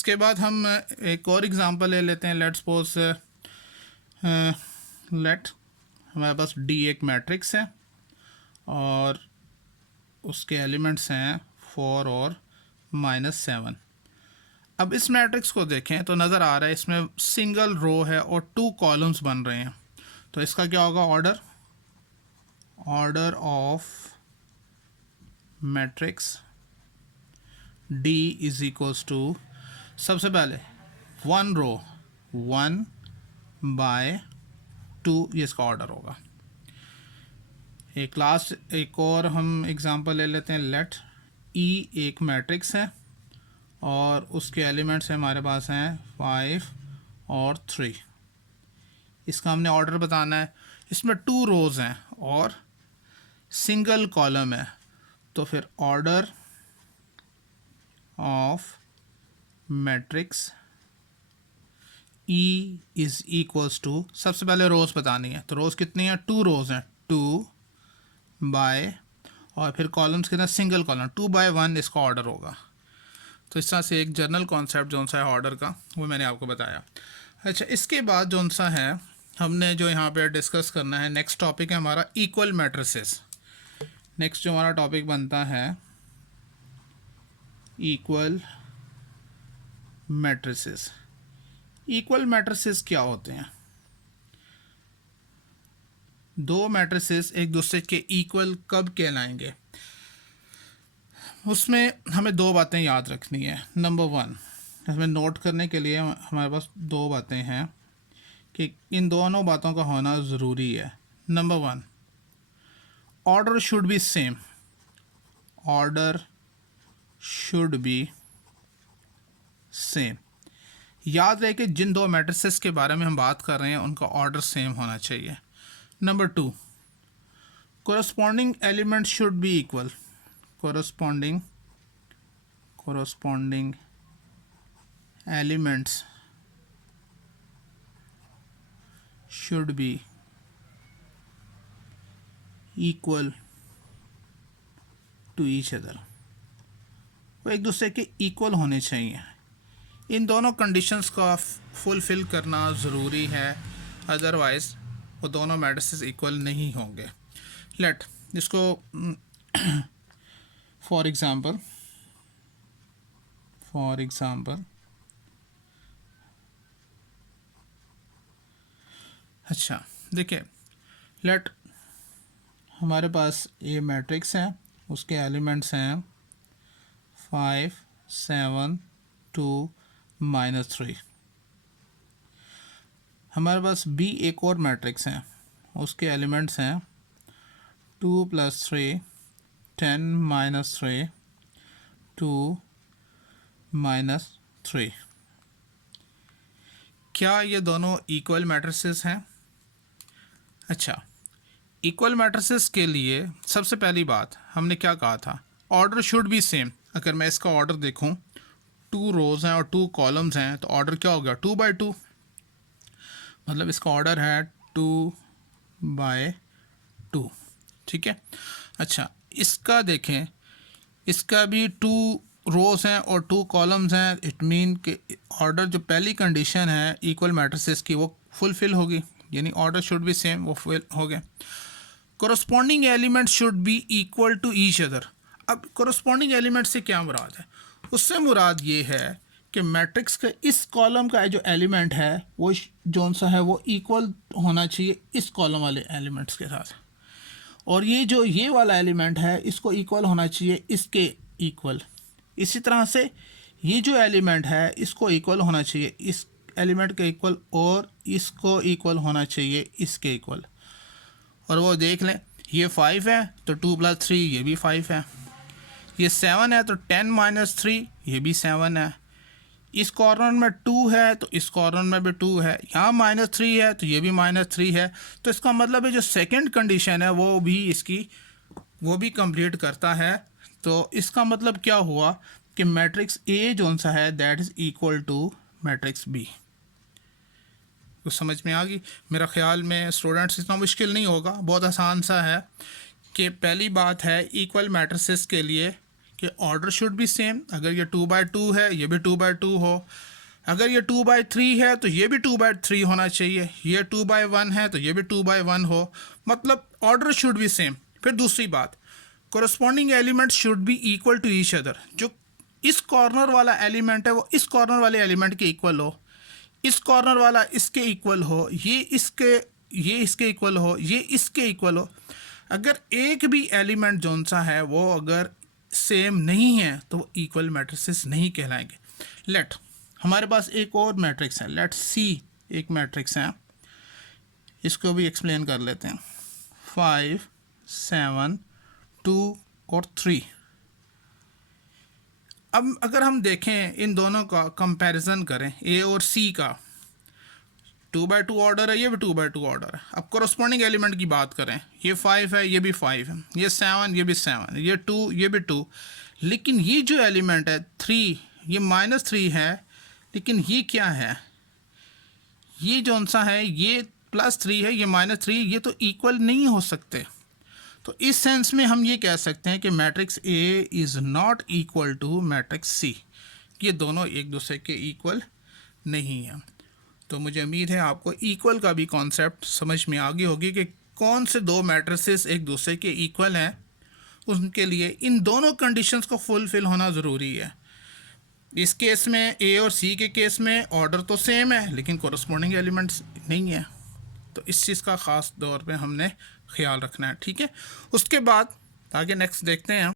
इसके बाद हम एक और एग्ज़ाम्पल ले लेते हैं। लेट सपोज लेट हमारे पास डी एक मैट्रिक्स है और उसके एलिमेंट्स हैं 4 और -7। अब इस मैट्रिक्स को देखें तो नज़र आ रहा है इसमें सिंगल रो है और 2 कॉलम्स बन रहे हैं। तो इसका क्या होगा? Order of matrix D is equals to, सबसे पहले 1 रो 1/2, ये इसका ऑर्डर होगा। एक और हम एग्जांपल ले लेते हैं। लेट E एक मैट्रिक्स है और उसके एलिमेंट्स हमारे पास हैं 5 और 3। इसका हमने ऑर्डर बताना है। इसमें 2 रोज़ हैं और सिंगल कॉलम है, तो फिर order of matrix E is equals to, सबसे पहले रोज़ बतानी है। तो रोज़ कितनी है? 2 रोज़ हैं, 2 बाय, और फिर कॉलम्स कितना? सिंगल कॉलम 2/1 इसका ऑर्डर होगा। तो इस तरह से एक जनरल कॉन्सेप्ट जो सा है ऑर्डर का, वो मैंने आपको बताया। अच्छा, इसके बाद जो सा है हमने जो यहाँ पे डिस्कस करना है, नेक्स्ट टॉपिक है हमारा इक्वल मैट्रिसेस। नेक्स्ट जो हमारा टॉपिक बनता है इक्वल मैट्रिसेस। इक्वल मैट्रिसेस क्या होते हैं? 2 मैट्रिसेस एक दूसरे के इक्वल कब कहलाएंगे? उसमें हमें 2 बातें याद रखनी है। नंबर 1, इसमें नोट करने के लिए हमारे पास 2 बातें हैं कि इन दोनों बातों का होना ज़रूरी है। Number 1, order should be same. Order should be same. याद रहे कि जिन 2 मैट्रिसेस के बारे में हम बात कर रहे हैं उनका ऑर्डर सेम होना चाहिए। Number 2, corresponding element should be equal. Corresponding elements should be equal to each other. वो एक दूसरे के इक्वल होने चाहिए। इन दोनों कंडीशंस का फुलफ़िल करना ज़रूरी है, अदरवाइज़ वो दोनों मैट्रिसेस इक्वल नहीं होंगे। लेट इसको फॉर एग्ज़ाम्पल अच्छा देखिए, लेट हमारे पास ये मैट्रिक्स है, उसके एलिमेंट्स हैं 5, 7, 2, -3। हमारे पास B एक और मैट्रिक्स है, उसके एलिमेंट्स हैं 2 + 3, 10 - 3, 2 - 3। क्या ये दोनों इक्वल मैट्रिसेस हैं? अच्छा, इक्वल मैट्रिसेस के लिए सबसे पहली बात हमने क्या कहा था? Order should be same. अगर मैं इसका ऑर्डर देखूं, 2 रोज़ हैं और 2 कॉलम्स हैं, तो ऑर्डर क्या हो गया? 2/2। मतलब इसका ऑर्डर है 2/2। ठीक है। अच्छा, इसका देखें, इसका भी 2 रोज़ हैं और 2 कॉलम्स हैं। इट मीन कि ऑर्डर जो पहली कंडीशन है इक्वल मैट्रिसेस की, वो फुलफ़िल होगी, यानी ऑर्डर शुड बी सेम, वो फुल हो गया। Corresponding element should be equal to each other. अब कोरस्पॉन्डिंग एलिमेंट से क्या मुराद है? उससे मुराद ये है कि मैट्रिक्स का इस कॉलम का जो एलिमेंट है वो जौन सा है वो इक्वल होना चाहिए इस कॉलम वाले एलिमेंट्स के साथ, और ये वाला एलिमेंट है इसको इक्वल होना चाहिए इसके इक्वल। इसी तरह से ये जो एलिमेंट है इसको इक्वल होना चाहिए इस एलिमेंट के इक्वल, और इसको इक्वल होना चाहिए इसके इक्वल। और वो देख लें, ये 5 है तो 2 + 3 ये भी 5 है। ये 7 है तो 10 - 3 ये भी 7 है। इस कॉर्नर में 2 है तो इस कॉर्नर में भी 2 है। यहाँ -3 है तो ये भी -3 है। तो इसका मतलब है जो सेकंड कंडीशन है वो भी कंप्लीट करता है। तो इसका मतलब क्या हुआ कि मैट्रिक्स ए जो सा है that is equal to matrix B. कुछ समझ में आ गई? मेरा ख्याल में स्टूडेंट्स इतना मुश्किल नहीं होगा, बहुत आसान सा है कि पहली बात है इक्वल मैट्रिसेस के लिए कि ऑर्डर शुड बी सेम। अगर ये 2/2 है ये भी 2/2 हो, अगर ये 2/3 है तो ये भी 2/3 होना चाहिए, ये 2/1 है तो ये भी 2/1 हो, मतलब ऑर्डर शुड बी सेम। फिर दूसरी बात, corresponding element should be equal to each other. जो इस कॉर्नर वाला एलिमेंट है वो इस कॉर्नर वाले एलिमेंट के इक्वल हो, इस कॉर्नर वाला इसके इक्वल हो, ये इसके इक्वल हो, ये इसके इक्वल हो। अगर एक भी एलिमेंट जौन सा है वो अगर सेम नहीं है तो वो इक्वल मैट्रिसेस नहीं कहलाएंगे। लेट हमारे पास एक और मैट्रिक्स है, लेट सी एक मैट्रिक्स है, इसको भी एक्सप्लेन कर लेते हैं। 5 7 2 और 3। अब अगर हम देखें इन दोनों का कंपैरिजन करें, ए और सी का, 2/2 ऑर्डर है, ये भी 2/2 ऑर्डर है। अब कोरस्पॉन्डिंग एलिमेंट की बात करें, ये 5 है, ये भी 5 है, ये 7, ये भी 7, ये 2, ये भी 2। लेकिन ये जो एलिमेंट है 3, ये -3 है, लेकिन ये क्या है, ये जौन सा है ये +3 है, ये -3, ये तो इक्वल नहीं हो सकते। तो इस सेंस में हम ये कह सकते हैं कि matrix A is not equal to matrix C. ये दोनों एक दूसरे के इक्वल नहीं हैं। तो मुझे उम्मीद है आपको इक्वल का भी कॉन्सेप्ट समझ में आ गई होगी कि कौन से दो मैट्रिसेस एक दूसरे के इक्वल हैं। उनके लिए इन दोनों कंडीशंस को फुलफ़िल होना ज़रूरी है। इस केस में ए और सी के केस में ऑर्डर तो सेम है लेकिन कोरस्पॉन्डिंग एलिमेंट्स नहीं है। तो इस चीज़ का ख़ास तौर पे हमने ख्याल रखना है, ठीक है। उसके बाद आगे नेक्स्ट देखते हैं।